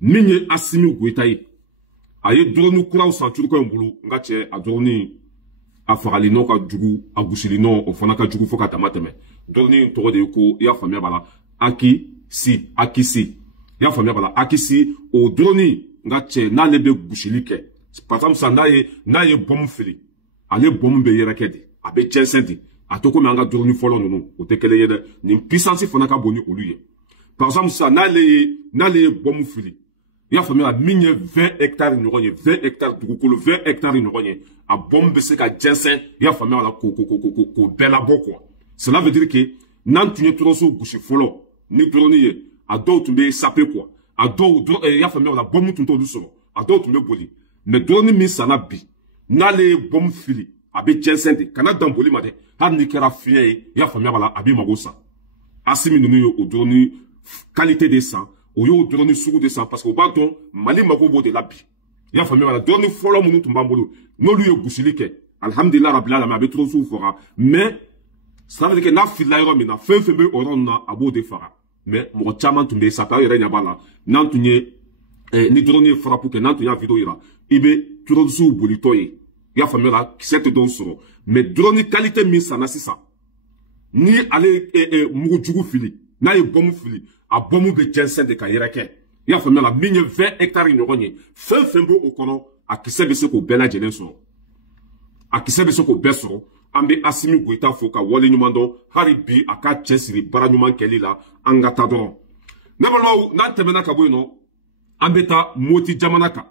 Minye Assimi Goïta ye. Aye drone kuraw san turko mbulu nga che a drone a faralino ka jugu a gusilino o fana ka jugu foka tamateme drone to de ko ya famia bala akisi ya famia bala akisi o drone nga che na lebe gusilike par exemple ça na ye bom fili ale bom be yere kedi abe jensenti atoko me nga drone folo no o tekele yede ni puissance fana ka boni oluye par exemple ça na le bom fili ya famille a minye 20 hectares n'oronye 20 hectares dugukolo 20 hectares n'oronye a bombe se ka jensen ya famille la ko bela boko cela veut dire que nan tunye troso gushi folo ni droni ye a do tumbe sapé quoi a do ya famille la bombe tunto du solo a do tumbe boli mais droni mi sana bi na le bombe fili abe jensen de kana damboli made ha ni kera fiye ya famille la abi magosa asimi nunu yo o droni qualité de sang o yo drone sugu de sang parce que au bâton mali magobo de la bi ya famille wala drone folo munu tumbambolo no lu yo gusilike alhamdulillah rabbil alamin abe trop soufora mais ça veut dire que na filairo mina fenfembe oronna abo de fara mais mo chama tumbe sapa yere nyabala nantunye ni drone frappe que nantunya vidéo ira ibe trop sou bolitoye ya famille la cette don soro mais drone qualité mi sana sisa ni ale mugu jugu fili na ye bomu fili a bomu be jensen de kayereke ya famia la minye 20 hectares nyogonye fembo okono a kisebe se ko bela jelenso a kisebe se ko beso ambe Assimi Goïta foka wole nyumando hari bi aka chesiri bara nyuman kelila anga tadoro nebalwa na temena ka boyno ambeta moti jamanaka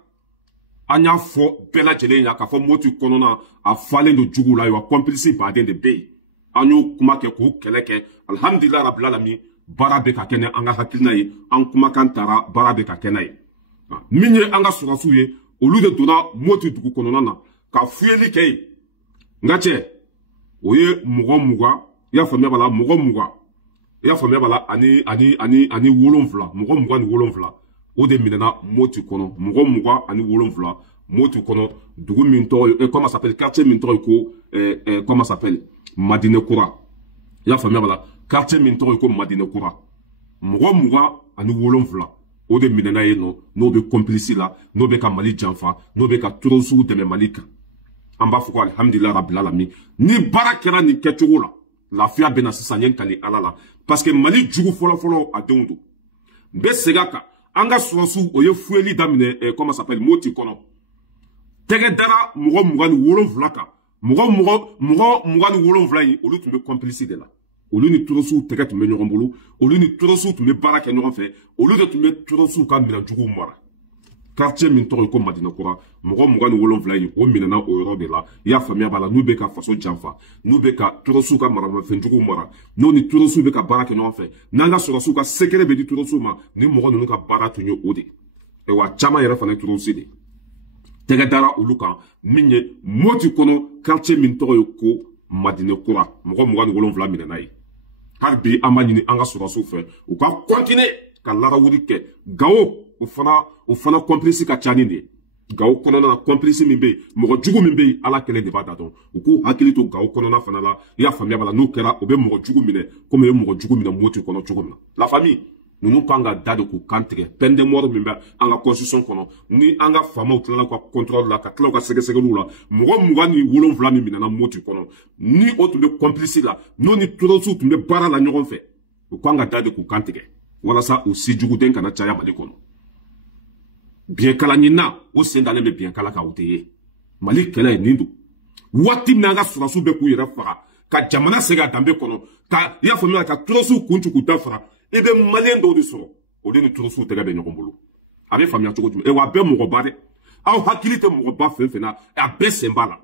anya fo bela jelenya ka fo moti konona a fale no jugula yo complice ba de be anyo kuma ke ko keleke alhamdulillah rabbil alamin barabe ka kene anga hakilna ye an kuma kan tara barabe ka kene ye minye anga surasu ye olu de dona moti dugu konona na ka fuyeli ke ngache oye muga ya famia bala muga ya famia bala ani wolonvla muga ni wolonvla o de minena moti kono muga ani wolonvla moti kono dugu minto comment ça s'appelle quartier minto ko comment ça s'appelle Madine Koura ya famia bala quartier minto ko Madine Koura muga ani wolonvla o de minena ye no be complice la no be ka mali janfa no be ka trosu de malika amba fuko alhamdulillah rabbil alamin ni barakera ni kechogo la lafiya bena sisanyen kali alala parce que mali jugu folo a deundo be segaka anga sosu oye fueli damine comment ça s'appelle moti kono tege dara muga ni wolonvla ka muga ni wolonvla yi olu tumbe complice de la olu ni trosu tege tumbe nyogombulu olu ni trosu tumbe baraka nyogon fe olu de tumbe trosu ka mina jugu mara quartier minto ko Madina Koura muga ni wolonvla yi o minana o yoro de la ya famia bala nube ka faso janfa nube ka trosu ka mara fe jugu mara no ni trosu be ka baraka nyogon fe nanga sorasu ka sekere be di trosu ma ni muga no ka baratu nyo ode e wa chama yere fana trosu de tege dara olu kan minye moti kono quartier minto ko Madina Koura muga ni wolonvla minana yi harbi amani anga sorasu fe o ka continuer ka lara wuri ke gawo o fana complice ka chani de gawo kono na complice mimbe mo jugu mimbe ala kele de bada don o ko hakili to gawo kono na fana la ya famia bala no kera o be mo jugu mine comme e mo jugu mine moti kono jugu na la famille nous panga dade ko kantre pende moro mimbe anga constitution kono ni anga fama o tla ko contrôle la ka tla ko sege lula mo ni wolon vla mimbe na moti kono ni o to be complice la no ni trosu to be bara la nyogon fe o ko anga dade ko kantre wala sa o si jugu den kana chaya mali kono bien kala nyina o sendale be bien kala ka uteye mali kala nindu wati nanga surasu be ku yera fara ka jamana sega dambe kono ka ya famila ka trosu kunchu ku dafara e be malien do de soro o de ni trosu tega be nyokombulu abe famia choko e wa be mo bare aw hakilite mo ba fefena e abe sembala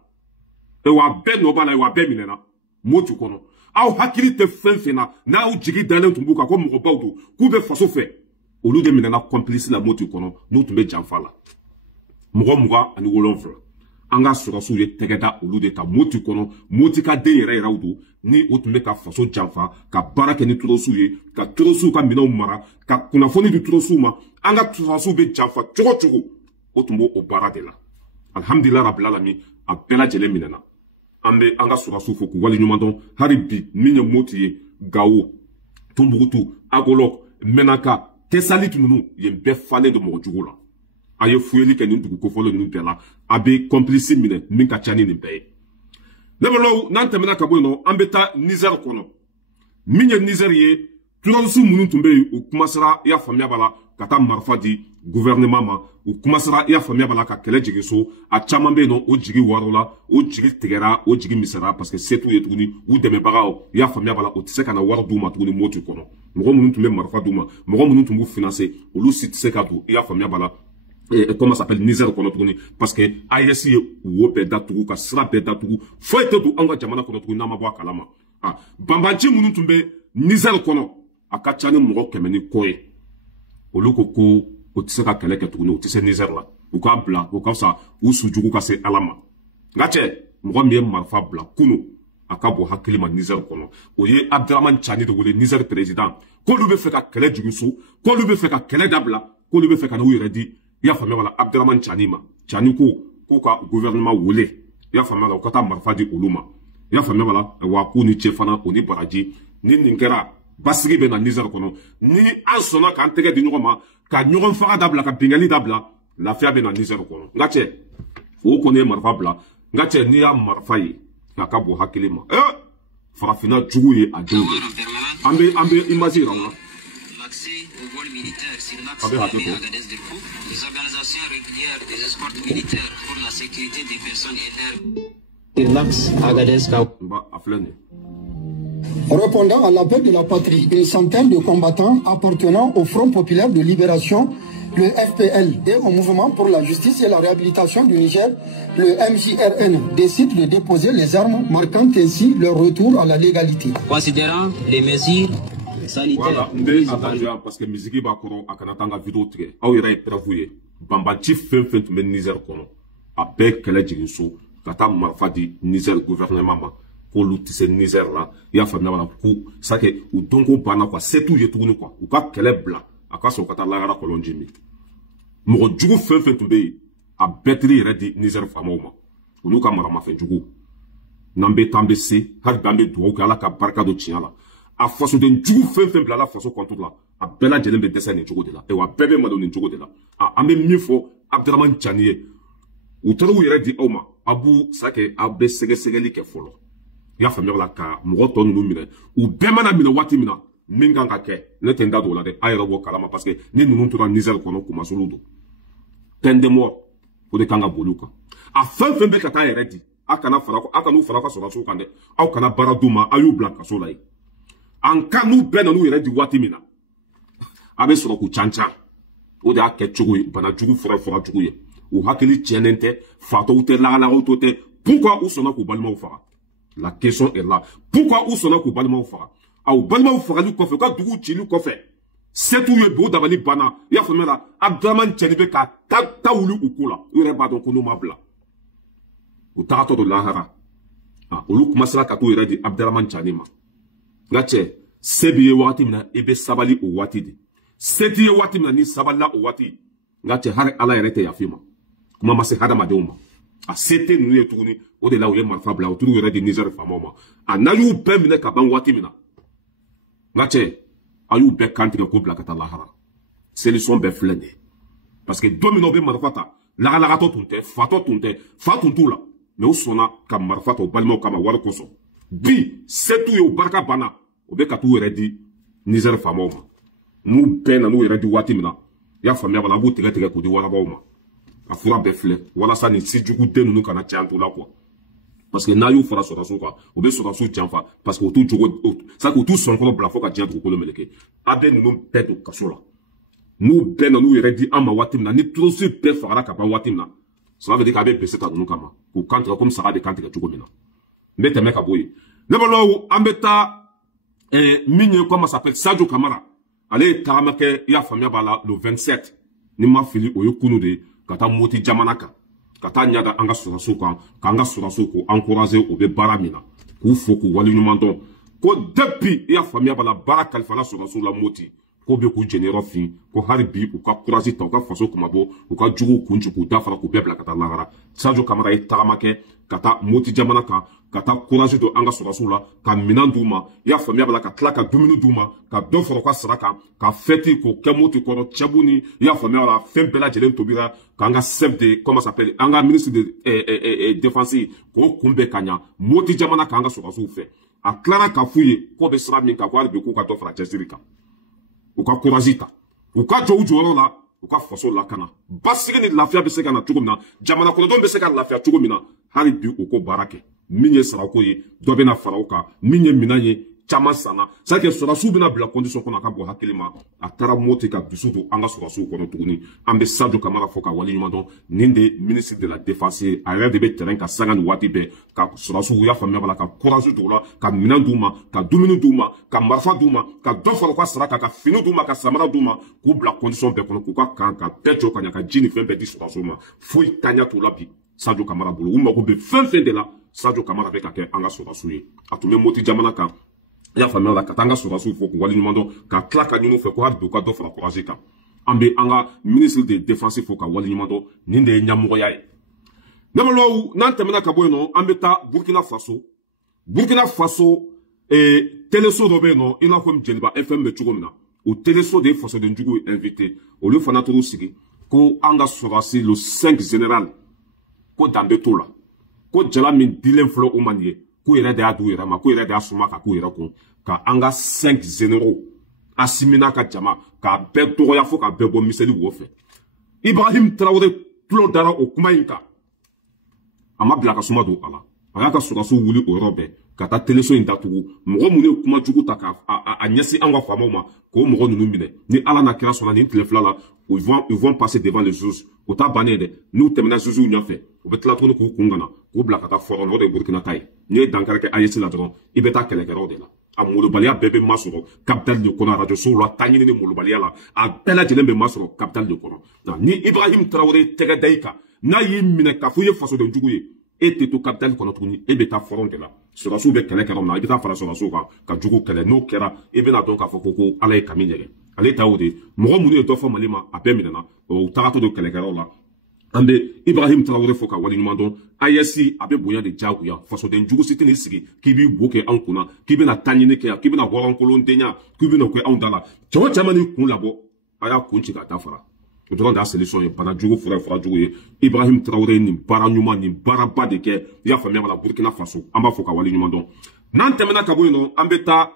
e wa be no bala e wa be minena motu kono aw hakilite fefena na u jigi dalen tumbuka ko mo ba udu ku be faso fe au lieu de minana complice la moti kono nous tumbe janfala muga ani wolonvla anga surasu ye tegeda au lieu de ta moti kono moti ka de yere rawdu ni otumbe ka faso janfa ka baraka ni trosu ye ka trosu ka mina mara ka kuna foni du trosu ma anga trosu be janfa chogo otumbo o bara de la alhamdulillah rabbil alamin a bela jele minana ambe anga surasu foku wali nyumandon haribi minya moti ye gawo tumbukutu agolok menaka kɛsali tun ninnu yen bɛɛ falen de mɔgɔ jugu la a ye fuyeli kɛ nin dugu kofɔlɔ ninnu bɛɛ la a bɛ complice minɛ min ka ca ni nin bɛɛ ye ne bolo n'an tɛmɛna ka bɔ yen nɔ an bɛ taa Niger kɔnɔ min ye Niger ye terroriste minnu tun bɛ yen u kumasara i y'a faamuya b'a la ka taa marifa di gouvernement ma u kumasara i y'a faamuya b'a la ka kɛlɛ jigin so a caman bɛ yen nɔ o jigi wari la o jigi tigɛra o jigi misɛra parce que se t'u ye tuguni u dɛmɛbagaw i y'a faamuya b'a la o tɛ se ka na wari d'u ma tuguni Moti kɔnɔ mɔgɔ minnu tun bɛ marifa d'u ma mɔgɔ minnu tun b'u financer olu si tɛ se ka don i y'a faamuya b'a la comment ça s'appelle Niger kɔnɔ tuguni parce que AES ye wo bɛɛ datugu ka sira bɛɛ datugu foyi tɛ don an ka jamana kɔnɔ tuguni n'a ma bɔ a kalama banbanci minnu tun bɛ Niger kɔnɔ a ka ca ni mɔgɔ 100 ni kɔ ye olu ko ko o tɛ se ka kɛlɛ kɛ tuguni o tɛ se Niger la u k'a bila o ka fisa u sujugu ka se Ala ma nka cɛ mɔgɔ min ye marifa bila kunu a ka bɔ hakili ma Niger kɔnɔ o ye Abdraman Tchani de wele Niger président k'olu bɛ fɛ ka kɛlɛ jigin so k'olu bɛ fɛ ka kɛlɛ dabila k'olu bɛ fɛ ka n'u yɛrɛ di i y'a faamuya wala Abdraman Tchani ma Tchani ko k'u ka gouvernement wele i y'a faamuya la u ka taa marifa di olu ma i y'a faamuya wala wa k'u ni cɛ fana o ni baraji ni nin kɛra basigi bɛ na Niger kɔnɔ ni an sɔnna k'an tɛgɛ di ɲɔgɔn ma ka ɲɔgɔn faga dabila ka bingali dabila lafiya bɛ na Niger kɔnɔ nka cɛ o kɔni ye marifa bila nka cɛ n'i y'a marifa ye a ka bɔ hakili ma farafinna jugu ye a denw ye an bɛ image yira o la a bɛ hakɛ to les organisations régulières des escortes militaires pour la sécurité des personnes et leurs Répondant à l'appel de la patrie, une centaine de combattants appartenant au Front populaire de libération, le FPL, et au mouvement pour la justice et la réhabilitation du Niger, le MJRN, décident de déposer les armes, marquant ainsi leur retour à la légalité. Considérant les mesures voilà, attention parce que musique b'a kɔrɔ a kana taa n ka vidéo tigɛ aw yɛrɛ ye preuve ye banbanci fɛn fɛn tun bɛ Niger kɔnɔ a bɛɛ kɛlɛ jigin so ka taa marifa di Niger gouvernement ma k'olu tɛ se Niger la i y'a faamuya wala ko sake u dɔnko banna quoi se t'u ye tuguni quoi u ka kɛlɛ bila a ka sɔrɔ ka taa lagara kɔlɔn ji min mɔgɔ jugu fɛn fɛn tun bɛ yen a bɛɛ teri yɛrɛ di Niger faamaw ma olu ka maramafɛn jugu n'an bɛ taa an bɛ se hali bi an bɛ dugawu kɛ Ala ka barika don tiɲɛ la a fasoden jugu fɛn fɛn bilala faso contre la a bɛɛ lajɛlen bɛ dɛsɛ nin cogo de la wa a bɛɛ bɛ malo nin cogo de la an bɛ min fɔ Abdraman Tchani ye u taara u yɛrɛ di aw ma a b'u sake aw bɛ sɛgɛsɛgɛli kɛ fɔlɔ i y'a faamuya la ka mɔgɔ tɔ ninnu minɛ u bɛɛ mana minɛ waati min na min kan ka kɛ ne tɛ n da don o la dɛ a yɛrɛ bɔ kalama parce que ni ninnu tora Niger kɔnɔ kumasulu don peine de mort o de kan ka boli u kan a fɛn fɛn bɛ ka taa yɛrɛ di a kana n'u fara ka sɔrɔsiw kan dɛ aw kana baara d'u ma a y'u bila kaso la yen an ka n'u bɛɛ nan'u yɛrɛ di waati min na a bɛ sɔrɔ k'u cancan o de y'a kɛ cogo ye bana jugu fɔra jugu ye u hakili tiɲɛnen tɛ fatɔw tɛ lagalagaw to tɛ pourquoi u sɔnna k'u balimaw faga la question est là pourquoi u sɔnna k'u balimaw faga aw balimaw fagali kɔfɛ u ka dugu cili kɔfɛ se t'u ye bi u dabali banna i y'a faamuya la Abdraman Tchani bɛ ka ta wuli u ko la u yɛrɛ b'a dɔn ko n'u ma bila u tagatɔ don lahara olu kumasera ka t'u yɛrɛ di Abdraman Tchani ma nka cɛ se b'i ye waati min na i bɛ sabali o waati de se t'i ye waati min na n'i sabalila o waati nka cɛ hali Ala yɛrɛ tɛ yafa ma kuma ma se hadamadenw ma a se tɛ ninnu ye tuguni o de la u ye marifa bila u t'u yɛrɛ di Niger faamaw ma n'a y'u bɛɛ minɛ ka ban waati min na nka cɛ a y'u bɛɛ kantigɛ k'u bila ka taa lahara solution bɛɛ filɛ nin ye parce que don min na u bɛ marifa ta lagalagatɔ tun tɛ fatɔ tun tɛ fa tun t'u la mais u sɔnna ka marifa ta u balimaw kama wari kosɔn bi se t'u ye u barika banna u bɛ ka t'u yɛrɛ di Niger faamaw ma n'u bɛɛ nan'u yɛrɛ di waati min na i y'a faamuya bala a b'u tigɛ tigɛ k'u di warabaw ma a fura bɛɛ filɛ walasa nin si jugu den ninnu kana caya t'u la quoi parce que n'a y'u fara sɔrɔsiw kan u bɛ sɔrɔsiw janfa parce que u t'u jogo c'est que u t'u sɔnkɔrɔ bila fo ka diɲɛ dugukolo meleke a bɛ ninnu bɛɛ don kaso la n'u bɛɛ nan'u yɛrɛ di an ma waati min na ni terroriste bɛɛ fagara ka ban waati min na cela veut dire k'a bɛ bese ta ninnu kama k'u kantigɛ comme saga bɛ kantigɛ cogo min na n bɛ tɛmɛ ka bɔ yen ne bolo an bɛ taa min ye comment ça s'appelle Sadio Kamara ale ye tagama kɛ i y'a faamuya b'a la le 27 ni ma fili o ye kunu de ka taa Moti jamana kan ka taa ɲada an ka sɔrɔsiw kan k'an ka sɔrɔsiw k'u encourager u bɛ baara min na k'u fo k'u waleɲuman dɔn ko depuis i y'a faamuya b'a la baara kalifala sɔrɔsiw la Moti ko bɛ k'u jɛniyɔrɔ fin ko hali bi u ka courage ta u ka faso kumabɔ u ka juguw kunci k'u dafara k'u bɛɛ bila ka taa lahara Sadio Kamara ye tagama kɛ ka taa Moti jamana kan ka taa courage to an ka sɔrɔsiw la ka minan d'u ma i y'a faamuya bala ka tila ka dumuni d'u ma ka dɔ fara u ka sara kan ka fɛti k'o kɛ moti kɔrɔ cɛbu ni i y'a faamuya bala fɛn bɛɛ lajɛlen tobira k'an ka chef de comment ça s'appelle an ka ministre de défense k'o kunbɛn ka ɲa moti jamana k'an ka sɔrɔsiw fɛ a tilara k'a f'u ye k'o bɛ sira min kan ko hali bi k'u ka dɔ fara cɛsiri kan u ka courage ta u ka jɔ u jɔyɔrɔ la u ka faso lakana basigi ni lafiya bɛ se ka na cogo min na jamana kɔnɔdenw bɛ se ka lafiya cogo min na hali bi u ko baara kɛ min ye sarako ye dɔ bɛna fara u kan min ye minan ye caman sanna c'est que sɔrɔsiw bɛna bila condition kɔnɔ a ka bɔ hakili ma a taara moti ka dusu don an ka sɔrɔsiw kɔnɔ tuguni an bɛ Sadio Kamara fɔ ka waleɲuman dɔn nin de ye ministre de la défense ye a yɛrɛ de bɛ terrain ka sanga nin waati bɛɛ ka sɔrɔsiw y'a faamuya bala ka courage d'u la ka minan d'u ma ka dumuni d'u ma ka marifa d'u ma ka dɔ fara u ka sara kan ka fini d'u ma ka samara d'u ma k'u bila condition bɛɛ kɔnɔ k'u ka kan ka bɛɛ jɔ ka ɲa ka ji ni fɛn bɛɛ di sɔrɔsiw ma foyi taɲa t'u la bi Sadio Kamara bolo u mago bɛ fɛn fɛn de la Sadio Kamara bɛ ka kɛ an ka sɔrɔsiw ye a tun bɛ moti jamana kan i y'a faamuya la ka taa an ka sɔrɔsiw fɔ k'u waleɲuman dɔn ka tila ka ɲini u fɛ ko hali bi u ka dɔ fara courage kan an bɛ an ka ministre de défense fɔ ka waleɲuman dɔn nin de ye ɲɛmɔgɔya ye ne balimaw n'an tɛmɛna ka bɔ yen nɔ an bɛ taa Burkina Faso téléso dɔ bɛ yen nɔ i n'a fɔ Jeliba FM bɛ cogo min na o téléso de ye fasodenjugu invité olu fana t'u sigi ko an ka sɔrɔsi le 5 général ko danbe t'o la ko jala min dilen filɛ u ma nin ye k'u yɛrɛ de y'a d'u yɛrɛ ma k'u yɛrɛ de y'a suma ka k'u yɛrɛ kun ka an ka 5 généraux Asimina ka jama k'a bɛɛ dɔgɔya fo k'a bɛɛ bɔ miseli wo fɛ Ibrahim Traoré tulo dara o kuma in kan a ma bila ka suma don a la a y'a ka sɔrɔsiw wuli o yɔrɔ bɛɛ ka taa téléso in datugu mɔgɔ minnu ye kuma jugu ta k'a ɲɛsin an ka faamaw ma k'o mɔgɔ ninnu minɛ ni ala n'a kira sɔnna nin tile fila la ils vont passer devant les juges o t'a bannen ye dɛ n'u tɛmɛna juges ɲɛfɛ u bɛ tila tuguni k'u kun kana k'u bila ka taa fɔrɔ la o de ye Burkina ta ye n'i ye dankari kɛ AES la dɔrɔn i bɛ taa kɛlɛkɛlaw de la a molobaliya bɛɛ bɛ masɔrɔ capitale de kɔnɔ radio sow la taa ɲini ni molobaliya la a bɛɛ lajɛlen bɛ masɔrɔ capitale de kɔnɔ ni Ibrahim Traoré tɛgɛ da i kan n'a y'i minɛ k'a fɔ i ye fasodenjugu ye e tɛ to capitale kɔnɔ tuguni e bɛ taa fɔrɔn de la sɔrɔsiw bɛ kɛlɛ kɛ yɔrɔ min na i bɛ taa fara sɔrɔsiw kan ka jugu kɛlɛ n'o kɛra i bɛna dɔn k'a fɔ ko ala ye kami ɲɛgɛn ale ta o de mɔgɔ minnu ye dɔ fɔ Mali ma a bɛɛ minɛna u tagatɔ don kɛlɛkɛyɔrɔ la an bɛ Ibrahim Traoré fɔ ka waleɲuman dɔn AES a bɛ bonya de diyagoya fasodenjugu si tɛ n'i sigi k'i b'i bo kɛ anw kunna k'i bɛna taa ɲini kɛ yan k'i bɛna hɔrɔnkolondenya k'i bɛna kɛ anw da la cɛw o caman n'i kun labɔ a y'a kun ci ka taa fara o dɔrɔn de y'a solution ye banajugu fura jugu ye Ibrahim Traoré nin baara ɲuman nin baaraba de kɛ i y'a faamuya la Burkina Faso an b'a fɔ ka waleɲuman dɔn n'an tɛmɛna ka bɔ yen nɔ an bɛ taa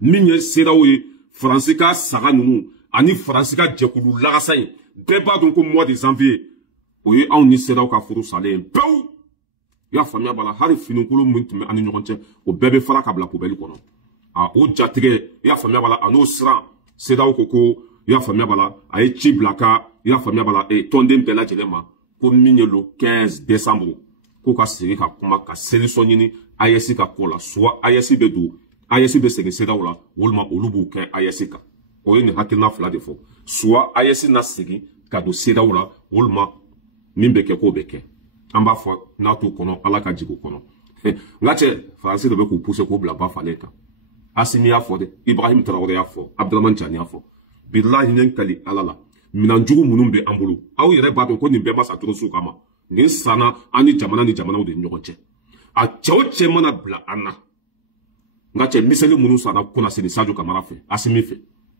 min ye CEDEAO ye Faransi ka saga ninnu ani Faransi ka jɛkulu lagasa in bɛɛ b'a dɔn ko mois de janvier o ye anw ni CEDEAO ka furu salen ye pewu i y'a faamuya bala hali finikolo min tun bɛ an ni ɲɔgɔn cɛ o bɛɛ bɛ fara ka bila poubelle kɔnɔ o jatigɛ i y'a faamuya bala a n'o siran CEDEAO ko i y'a faamuya bala a ye ci bila ka i y'a faamuya bala tɔnden bɛɛ lajɛlen ma ko min ye le 15 décembre k'u ka segin ka kuma ka solution ɲini AES ka ko la soit AES bɛ don AES bɛ segin CEDEAO la walima olu b'u kɛ AES kan o ye nin hakilina fila de fɔ soit AES na segin ka don CEDEAO la walima min bɛ kɛ k'o bɛ kɛ an b'a fɔ n'a t'u kɔnɔ ala ka jigin u kɔnɔ nka cɛ Faransi de bɛ k'u pousser k'u bila ba falen kan Asimi y'a fɔ dɛ Ibrahim Traoré y'a fɔ Abdramane Tiani y'a fɔ bilahi ɲɛ kali ala la minanjugu minnu bɛ an bolo aw yɛrɛ b'a dɔn ko nin bɛɛ ma sa toro su kama nin sanna an ni jamanaw de ni ɲɔgɔn cɛ a cɛ o cɛ mana bila an na nka cɛ miseli minnu sanna kunna sini Sadio Kamara fɛ Asimi fɛ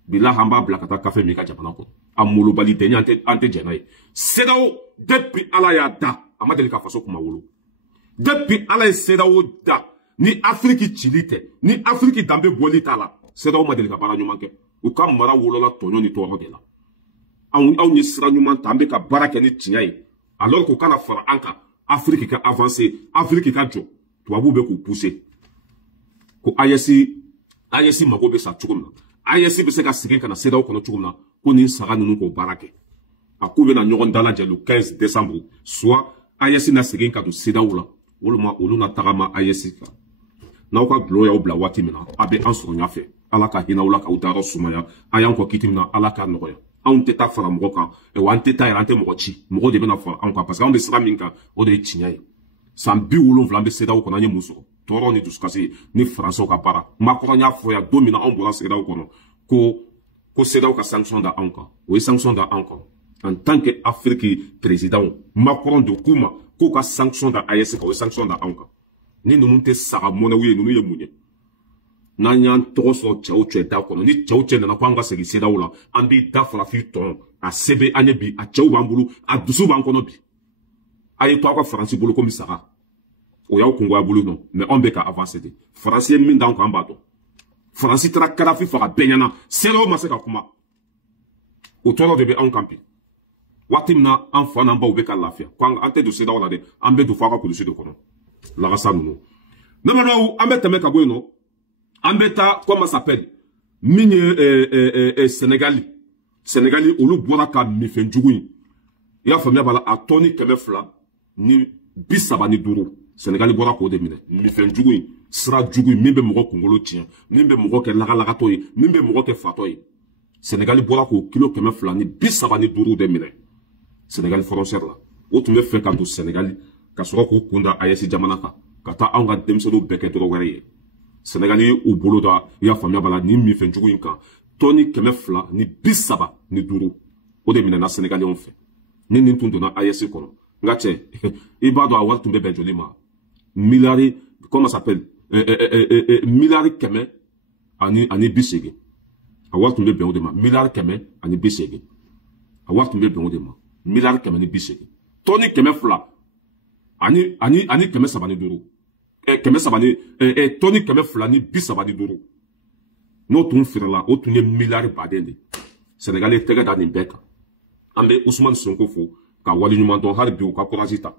bilahi an b'a bila ka taa kafe min ka jamana kɔnɔ a molobali tɛ an tɛ jɛn'a ye CEDEAO depuis ala y'a da a ma deli ka faso kuma wolo depuis ala ye CEDEAO da ni Afrique cili tɛ ni Afrique danbe bɔli t'a la CEDEAO ma deli ka baara ɲuman kɛ u ka mara wolola tɔɲɔ ni tɔɔrɔ de la anw ye sira ɲuman ta an bɛ ka baara kɛ ni tiɲɛ ye alors k'u kana fara an kan Afrique ka avancer Afrique ka jɔ tubabuw bɛ k'u pousser ko AES mago bɛ sa cogo min na AES bɛ se ka segin ka na CEDEAO kɔnɔ cogo min na ko nin saga ninnu k'o baara kɛ a k'u bɛna ɲɔgɔn dalajɛ le 15 décembre soit AES na segin ka don CEDEAO la walima olu na tagama AES kan n'aw ka gulo y'aw bila waati min na a bɛ an sɔrɔ ɲafɛ ala ka hinɛ aw la k'aw dayɔrɔ sumaya a y'an kɔ kiti min na ala k'a nɔgɔya anw tɛ taa fara mɔgɔ kan wa an tɛ taa yɛrɛ an tɛ mɔgɔ ci mɔgɔ de bɛna fara anw kan parce que anw bɛ sira min kan o de ye tiɲɛ ye san 70 an bɛ CEDEAO kɔnɔ an ye mun sɔrɔ tɔɔrɔ ni dusukasi ni Faransɛw ka baara makɔrɔ y'a fɔ yan don min na anw bɔra CEDEAO kɔnɔ ko CEDEAO ka sanction da anw kan o ye sanction da anw kan en tant que Afrique président makɔrɔ de k'u ma k'u ka sanction da AES kan o ye sanction da anw kan ni ninnu tɛ saga mɔnɛw ye ninnu ye mun ye n'an y'an tɔgɔ sɔrɔ cɛw cɛ da kɔnɔ ni cɛw cɛ nana ko an ka segin sedaw la an b'i da farafin tɔn a sɛbɛn an ye bi a cɛw b'an bolo a dusu b'an kɔnɔ bi a ye to aw ka faransi bolo komi saga o y'aw kungoya bolo nɔ mais anw bɛ ka avancer de faransi ye min d'an kan an b'a dɔn faransi taara kadafi faga bɛɛ ɲɛna sedaw ma se ka kuma o tɔɔrɔ de bɛ anw kan bi waati min na an fa n'an baw bɛ ka lafiya ko an tɛ don sedaw la dɛ an bɛ don fo aw ka kulusi de kɔnɔ lagasa ninnu ne ma dɔn an bɛ tɛmɛ ka bɔ yen nɔ an bɛ taa comment s'appelle min ye Sénégali olu bɔra ka mifɛn jugu in i y'a faamuya b'a la a tɔni 200 ni 35 Sénégali bɔra k'o de minɛ mifɛn jugu in sira jugu in min bɛ mɔgɔ kunkolo tiɲɛ min bɛ mɔgɔ kɛ lagalagatɔ ye min bɛ mɔgɔ kɛ fatɔ ye Sénégali bɔra k'o kilo 200 ni 35 de minɛ Sénégali frontière la o tun bɛ fɛ ka don Sénégali ka sɔrɔ k'o kunda AES jamana kan ka taa anw ka denmisɛnninw bɛɛ kɛ dɔrɔn wɛrɛ ye Sénégali ye u bolo da i y'a faamuya b'a la ni mifɛn jugu in kan tɔni 200 ni 35 o de minɛna Sénégaliyɛnw fɛ ni nin tun donna AES kɔnɔ nka cɛ i b'a dɔn a wari tun bɛ bɛn joli ma miliyari comment s'appelle miliyari 100 ani 80 a wari tun bɛ bɛn o de ma miliyari 100 ani 80 a wari tun bɛ bɛn o de ma miliyari 100 ni 80 tɔni 200 ani 305 tɔni 200 ni 35 n'o tun feerela o tun ye miliyari baden de Sénégal ye tɛgɛ da nin bɛɛ kan an bɛ Ousmane Sonko fo ka wali ɲuman dɔn hali bi u ka courage ta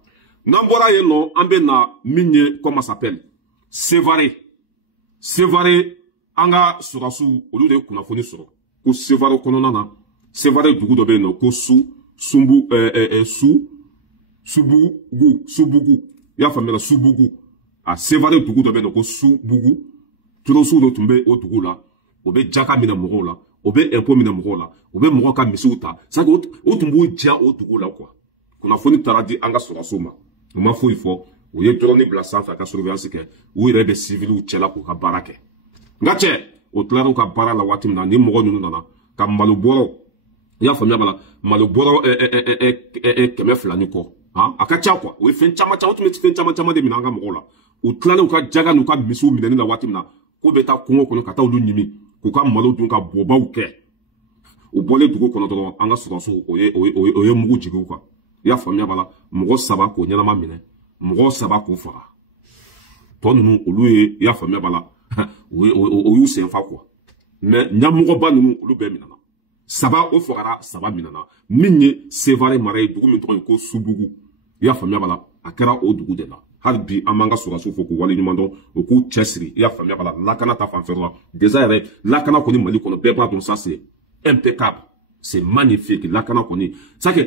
n'an bɔra yen nɔ an bɛ na min ye comment s'appelle Sévaré an ka sɔrɔsiw olu de ye kunnafoni sɔrɔ ko Sévaré kɔnɔna na Sévaré dugu dɔ bɛ yen nɔ ko Subugu i y'a faamuya Subugu a Sévaré dugu dɔ bɛ yen nɔ ko Subugu turosiw de tun bɛ o dugu la o bɛ jaka minɛ mɔgɔw la o bɛ impôt minɛ mɔgɔw la o bɛ mɔgɔw ka misiw ta c'est que o tun b'o diya o dugu la quoi kunnafoni taara di an ka sɔrɔsiw ma o ma foyi fɔ o ye drone bila sanfɛ ka surveillance kɛ u yɛrɛ bɛ civiliw cɛla k'u ka baara kɛ nka cɛ o tilara u ka baara la waati min na ni mɔgɔ ninnu nana ka malobɔrɔ i y'a faamuya b'a la malobɔrɔ 200 ni kɔ a ka ca quoi o ye fɛn caman caman o tun bɛ fɛn caman caman de minɛ an ka mɔgɔw la u tilala u ka jaga n'u ka misiw minɛni la waati min na k'u bɛ taa kungo kɔnɔ ka taa olu ɲimi k'u ka malo dun ka bɔbaw kɛ u bɔlen dugu kɔnɔ dɔrɔn an ka sɔrɔsiw o ye mugu jigin u kan i y'a faamuya b'a la mɔgɔ 3 k'o ɲɛnama minɛ mɔgɔ 3 k'o faga tɔ ninnu olu ye i y'a faamuya b'a la o y'u senfa quoi mais ɲɛmɔgɔba ninnu olu bɛɛ minɛna 3 o fagara 3 minɛna min ye Sévaré mara ye dugu min tɔgɔ ye ko Subugu i y'a faamuya b'a la a kɛra o dugu de la hali bi an b'an ka sɔrɔsiw fo k'u wale ɲuman dɔn u k'u cɛsiri i y'a faamuya b'a la lakana ta fanfɛ la déjà yɛrɛ lakana kɔni Mali kɔnɔ bɛɛ b'a dɔn ça c'est impeccable c'est magnifique lakana kɔni c'est que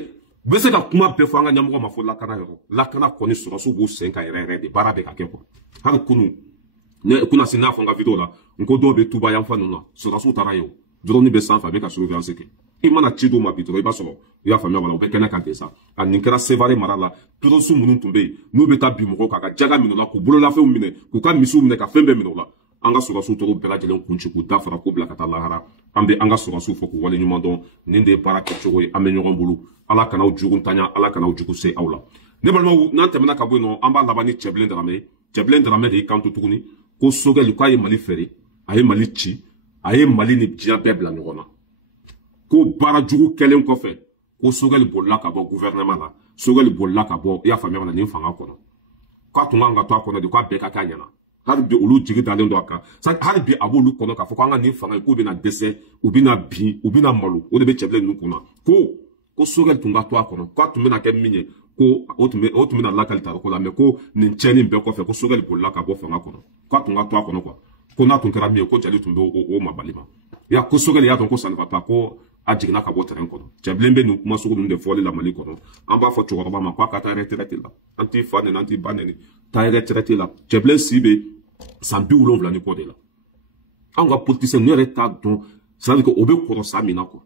bɛ se ka kuma bɛɛ fɔ an ka ɲɛmɔgɔ ma fɔ lakana yɔrɔ lakana kɔni sɔrɔsiw b'u sen kan yɛrɛ de baara bɛ ka kɛ quoi hali kunu ne kuna se n'a fɔ n ka vidéo la n ko dɔw bɛ tuba yan fan ninnu na sɔrɔsiw taara yen o drone bɛ sanfɛ a bɛ ka surveillance kɛ i mana ci d'u ma bi dɔrɔn i b'a sɔrɔ i y'a faamuya wala u bɛ kɛnɛ kan de sa a nin kɛra Sévaré mara la turosiw minnu tun bɛ yen n'u bɛ taa bi mɔgɔw kan ka jaga minɛ o la k'u bololafɛnw minɛ k'u ka misiw minɛ ka fɛn bɛɛ minɛ o la an ka sɔrɔsiw tɔgɔ bɛɛ lajɛlen kun ci k'u da fara k'u bila ka taa lahara an bɛ an ka sɔrɔsiw fɔ k'u wale ɲuman dɔn nin de ye baara kɛcogo ye an bɛ ɲɔgɔn bolo ala kana aw jugu ntanya ala kana aw jugu se aw la ne balimaw n'an tɛmɛna ka bɔ yen nɔ an b'a laban ni Cɛbilen Daramɛ de y'i kanto tuguni ko Sogɛli k'a ye Mali feere a ye Mali ci a ye Mali ni diɲɛ bɛɛ bila ɲɔgɔn na ko baara jugu kɛlen kɔfɛ ko Sogɛli bolila ka bɔ gouvernement la Sogɛli bolila ka bɔ i y'a faamuya b'a la nin fanga kɔnɔ k'a tun kan ka to a kɔnɔ de k'a bɛɛ ka k'a ɲɛna hali bi olu jigi dalen don a kan hali bi a b'olu kɔnɔ k'a fɔ k'an ka nin fanga ye k'u bɛna dɛsɛ u bɛna bin u bɛna malo o de bɛ Cɛbilen ninnu kunna ko Sogɛli tun ka to a kɔnɔ k'a tun bɛna kɛ min ye ko o tun bɛna lakali ta ko la mais ko nin cɛnni bɛɛ kɔfɛ ko Sogɛli bolila ka bɔ fanga kɔnɔ k'a tun ka to a kɔnɔ quoi ko n'a tun kɛra min ye ko Jali tun bɛ o mabali ma ya ko Sogɛli y'a dɔn ko ça ne va pas ko a jiginna ka bɔ terrain kɔnɔ Cɛbilen bɛ nin kuma sugu ninnu de fɔli la Mali kɔnɔ an b'a fɔ cɛkɔrɔba ma k'a ka taa retraite la an t'i fa nɛni an t'i ba nɛni taa retraite la Cɛbilen si bɛ san 70 ni kɔ de la an ka politicien ninnu yɛrɛ t'a dɔn c'est à dire que o bɛ kɔrɔ sa min na quoi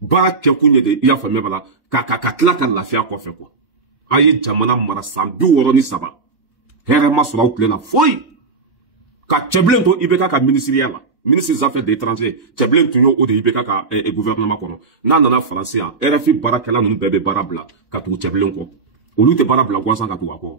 baara kɛ kun ye de i y'a faamuya b'a la ka tila ka lafiya kɔfɛ quoi a ye jamana mara san 63 hɛrɛ ma sɔrɔ aw tile la foyi ka Cɛbilen to IBK ka ministériya la ministre des affaires étrangères Cɛbilen tun y'o de IBK ka gouvernement kɔnɔ n'a nana faransi yan RFI baarakɛla ninnu bɛɛ bɛ baara bila ka tugu Cɛbilen kɔ olu tɛ baara bila gansan ka tugu a kɔ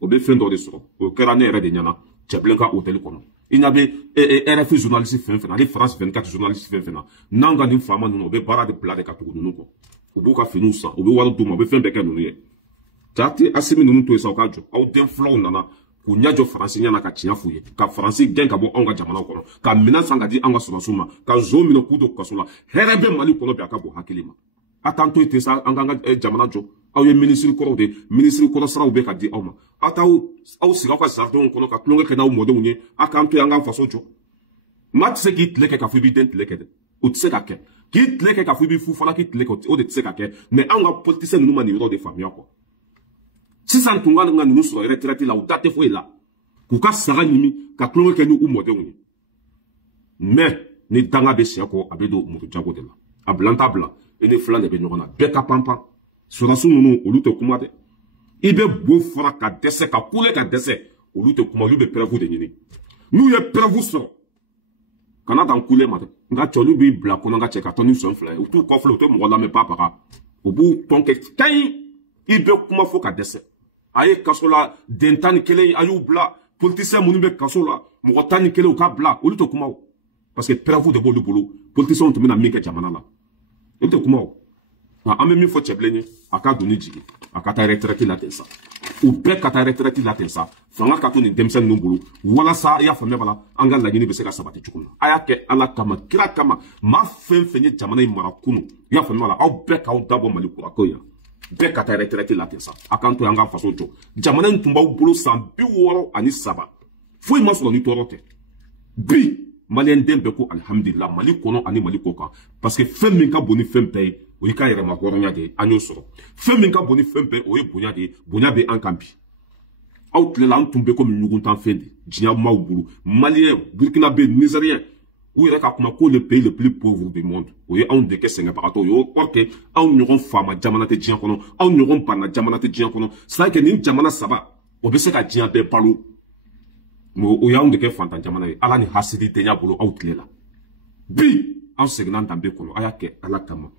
o be fen do de so o kera ne re de nyana cheblenka hôtel kono ina be RFI journaliste fen fen ali France 24 journaliste fen fen nanga ni fama no be bara de pla de katugu no ko o bu ka finu sa o be waru duma be fen be ke no ye tati asimi no to esa o ka jo o den flow nana ko nyajo France nyana ka tia fuye ka France gen ka bo onga jamana kono ka mina sanga di anga suma ka zo mi no kudo kasola herebe mali kono be aka bo hakilima atanto ite sa anga jamana jo aw ye ministre koro sara u be ka di awma ataw aw siga ka jardin kono ka klonge kana u modo unye akanto yanga faso jo mat se ki tleke ka fu bi den tleke de o tse ka ke ki tleke ka fu bi fu fala ki tleke o de tse ka ke mais anga politicien nu mani ro de famia ko si san tunga nga nu so retraite la u date fo ila ku ka sara nyimi ka klonge kana u modo unye mais ni danga be sia ko abedo mutu jago de la ablanta bla ene flan de be nyona be ka pampa surasu nunu olu te kuma de ibe bo fora ka dese ka kule ka dese olu te kuma olu be preuve de nyini nu ye preuve so kana dan kule mate nga cholu bi bla ko nga cheka toni son fly o tu ko flo to mo la me papa o bu tonke tay ibe kuma fo ka dese aye kasola dentan kele ayu bla politicien munu be kasola mo tani kele o ka bla olu te kuma parce que preuve de bolu bolu politicien to mena minke jamana la olu te kuma ame mi fo cheblenye aka doni jigi aka ta retraite la tensa ou be ka ta retraite la tensa fanga ka to ni demsen no bulu wala sa ya fa me bala anga la gini be se ka sabati chukuna aya ke ala kama kira kama ma fen fenye jamana imara kunu ya fa me bala au be ka au dabo maliku akoya be ka ta retraite la tensa aka to anga faso jo jamana ntumba bulu san bi woro ani saba fo ima so ni torote bi malien dembe ko alhamdulillah mali kono ani mali koka parce que fen min ka boni fen pay o yi ka yɛrɛ ma hɔrɔnya de an y'o sɔrɔ fɛn min ka bon ni fɛn bɛɛ o ye bonya de ye bonya bɛ an kan bi aw tilela an tun bɛ komi ɲuguntan fɛn de diɲɛ maaw bolo maliyɛn burkinabé nigérien u yɛrɛ ka kuma ko le pays le plus pauvre du monde o ye anw de kɛ sɛgɛnbagatɔ ye o or que anw ɲɔgɔn faama jamana tɛ diɲɛ kɔnɔ anw ɲɔgɔn banna jamana tɛ diɲɛ kɔnɔ c'est à dire que nin jamana saba o bɛ se ka diɲɛ bɛɛ balo o y'anw de kɛ fantan jamana ye ala ni hasidi tɛ ɲɛ bolo aw tilela bi anw seginna danbe kɔnɔ a y'a kɛ ala kama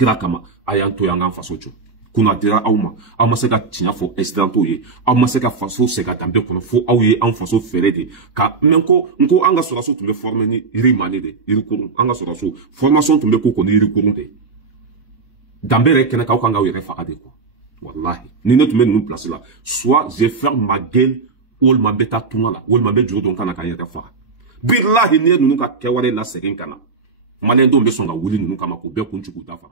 kira kama ayan to yanga faso jo kuna dira awma se ka tinya fo accidento ye awma se ka faso se ka dambe kono fo aw ye an faso fere de ka menko nko anga soraso tumbe former ni iri mani de iri kurun anga soraso formation tumbe ko ni iri kurun de dambe re kena ka kanga yere fa ade ko wallahi ni ne tumbe nous place là soit je ferme ma gueule ou ma beta tunala ou ma be juro don kana ka yere fa billahi ni nunu ka kewale la segen kana malen do be songa wuli nunu kama ko be kunchuku dafa